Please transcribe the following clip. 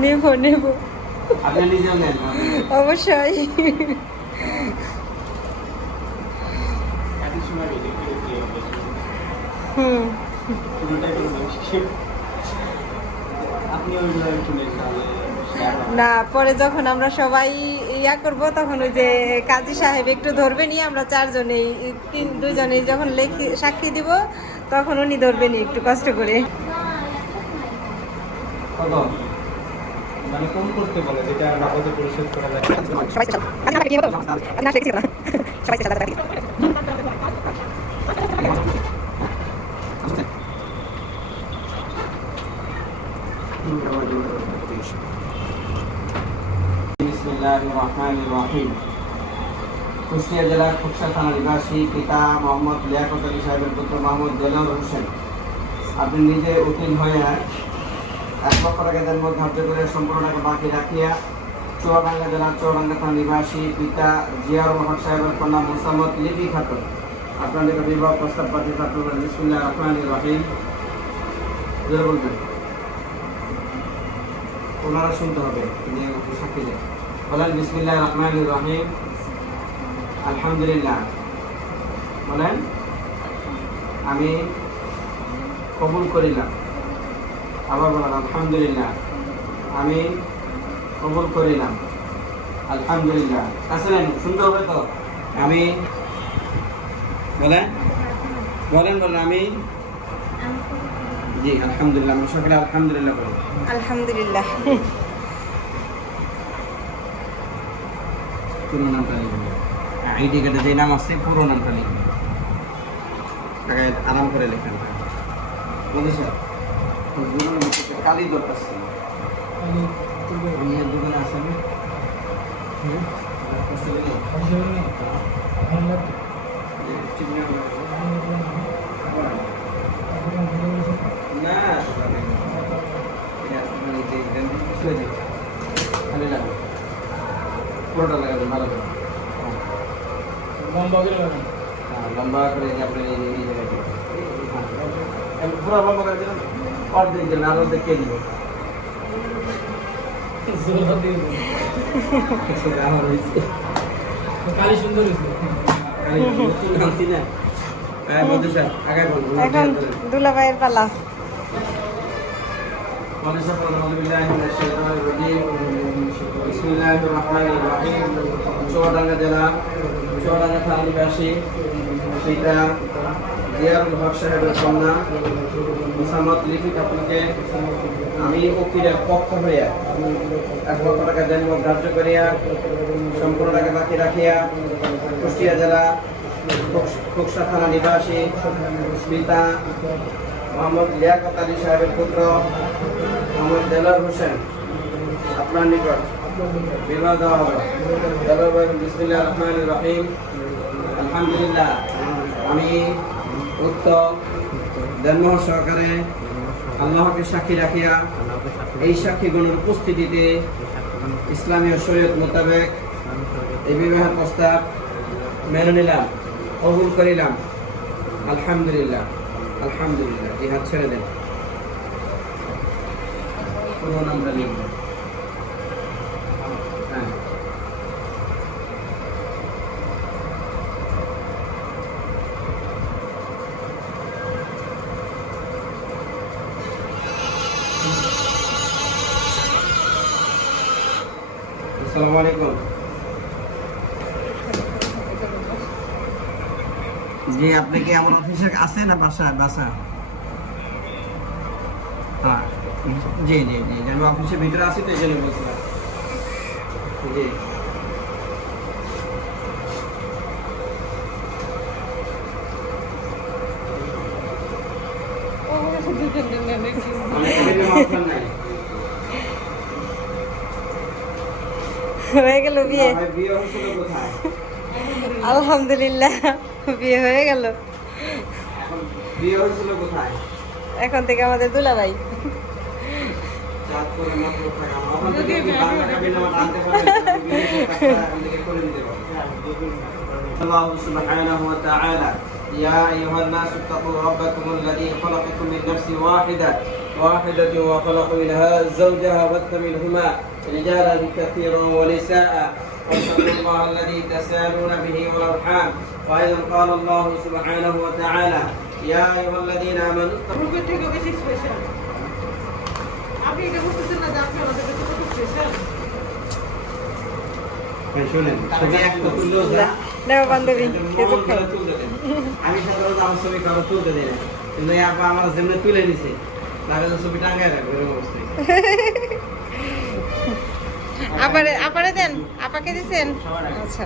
নেব নেব আপনি নিজেও নেন অবশ্যই। হুম। আপনি তাহলে share হবে। না পরে যখন আমরা সবাই ইয়া করব তখন ওই যে কাজী সাহেব একটু ধরবে নি আমরা চারজনে তিন দুজনে যখন লেখি সাক্ষী দিব তখন উনি ধরবেনি একটু কষ্ট করে। মানে কম করতে বলে? যেটা নগদে পরিশোধ করা যায়। সবাই চল কাজী আমাকে কি হতো আমি না দেখছি না সবাই চল দাদা বিসমিল্লাহির রহমানির রহিম। কুষ্টিয়া জেলার খুকসা থানা নিবাসী পিতা মোহাম্মদ লিয়াকত আলী সাহেবের পুত্র মোহাম্মদ দেলার হোসেন। আপনি নিজে উকিল হয়ে এক লক্ষ টাকা মধ্যে ধার্য করে সম্পূর্ণ বাকি রাখিয়া চুয়াডাঙ্গা জেলার চুয়াডাঙ্গা থানা নিবাসী পিতা জিয়াউর রহমান সাহেবের কন্যা মোসাম্মদ লিপি খাতুন। আপনার নিকট বিবাহ প্রস্তাব পাঠিয়ে আপনার বিসমুল্লাহ রহমানির রহিম। বলবেন। ওনারা শুনতে হবে। সাক্ষী দেন। বলেন, বিসমিল্লাহ রহমান রহিম। আলহামদুলিল্লাহ। বলেন, আমি কবুল করিলাম। আবার বলেন, আলহামদুলিল্লাহ। আমি কবুল করিলাম। আলহামদুলিল্লাহ। আসলেন, শুনতে হবে তো? আমি বলেন বলেন বলেন, আমি জি, আলহামদুলিল্লাহ আমরা সকলে আলহামদুলিল্লাহ বলি। আলহামদুলিল্লাহ। পুরো নামটা লিখবেন আইডি কার্ডে যে নাম আছে পুরো নামটা লিখবেন আগে আরাম করে লেখেন। মধ্যে কালি দরকার ছিল। দোকানে আসেন না করে হ্যাঁ, লম্বা করে আপনি এই এই জায়গায় পুরো লম্বা করে দিলেন অর্ধেক দিলেন আর অর্ধেক কে দিব কালি সুন্দর। হয়েছে খালি নতুন আনছি না বলতে স্যার আগে বলুন এখন দুলাভাইয়ের পালা। স্যার আউযু বিল্লাহি মিনাশ শাইতানির রাজিম বিসমিল্লাহির রহমানির রহিম চুয়াডাঙ্গা জেলা চুয়াডাঙ্গা থানা নিবাসী পিতা জিয়ারুল হক সাহেবের কন্যা মুসাম্মদ আমি উকিলের পক্ষ হইয়া এক লক্ষ টাকা দেন ধার্য করিয়া সম্পূর্ণ টাকা বাকি রাখিয়া কুষ্টিয়া জেলা খুকসা থানা নিবাসী পিতা মোহাম্মদ লিয়াকত আলী সাহেবের পুত্র মোহাম্মদ দেলার হোসেন, আপনার নিকট বিবাহ দেওয়া হবে দেলার ভাই বিসমিল্লাহ রহমান রহিম। আলহামদুলিল্লাহ, আমি উক্ত জন্ম সহকারে আল্লাহকে সাক্ষী রাখিয়া এই সাক্ষীগণের উপস্থিতিতে ইসলামীয় শরীয়ত মোতাবেক এই বিবাহের প্রস্তাব মেনে নিলাম, কবুল করিলাম। আলহামদুলিল্লাহ। আলহামদুলিল্লাহ এই হাত ছেড়ে দেন। পুরো নামটা লিখবেন। হ্যাঁ। আসসালামু আলাইকুম। জি আপনি কি আমার অফিসে আছেন না বাসা বাসা হ্যাঁ জি জি জি আমি অফিসের ভিতরে আছি তো এই জন্য বলছিলাম জি। অনেক দিনের মাঝখান নাই। হয়ে গেল বিয়ে। ভাই, বিয়ে হয়েছিল কোথায়? আলহামদুলিল্লাহ বিয়ে হয়ে গেল এখন বিয়ে হয়েছিল কোথায় এখন থেকে আমাদের দুলাভাই চাঁদপুরের মাত্র থাকা আমার তখন থেকে কি বাংলা কাবিন আমার আনতে পারবেন তারপরে আমাদেরকে করে দিতে পারবেন الله سبحانه وتعالى يا أيها الناس اتقوا ربكم الذي خلقكم من نفس واحدة واحدة وخلق منها زوجها وبث منهما رجالا كثيرا ونساء واتقوا الله الذي تسالون به والأرحام وأيضا قال الله سبحانه وتعالى يا أيها الذين آمنوا اتقوا গ্রুপের থেকে বেশি স্পেশাল আপনি এটা বুঝতেছেন না যে আপনি আমাদের কাছে কত স্পেশাল শুনেন ছবি একটা তুললেও যা দেখো বান্ধবী কিছু খাই তুলতে দেন। আমি সাধারণত আমার ছবি কারো তুলতে দিই না কিন্তু এই আপা আমার যেমনি তুলে নিছে তাকে তো ছবি টাঙ্গায় রাখবে এরকম অবস্থায় আপারে আপারে দেন? আপাকে দিছেন? আচ্ছা।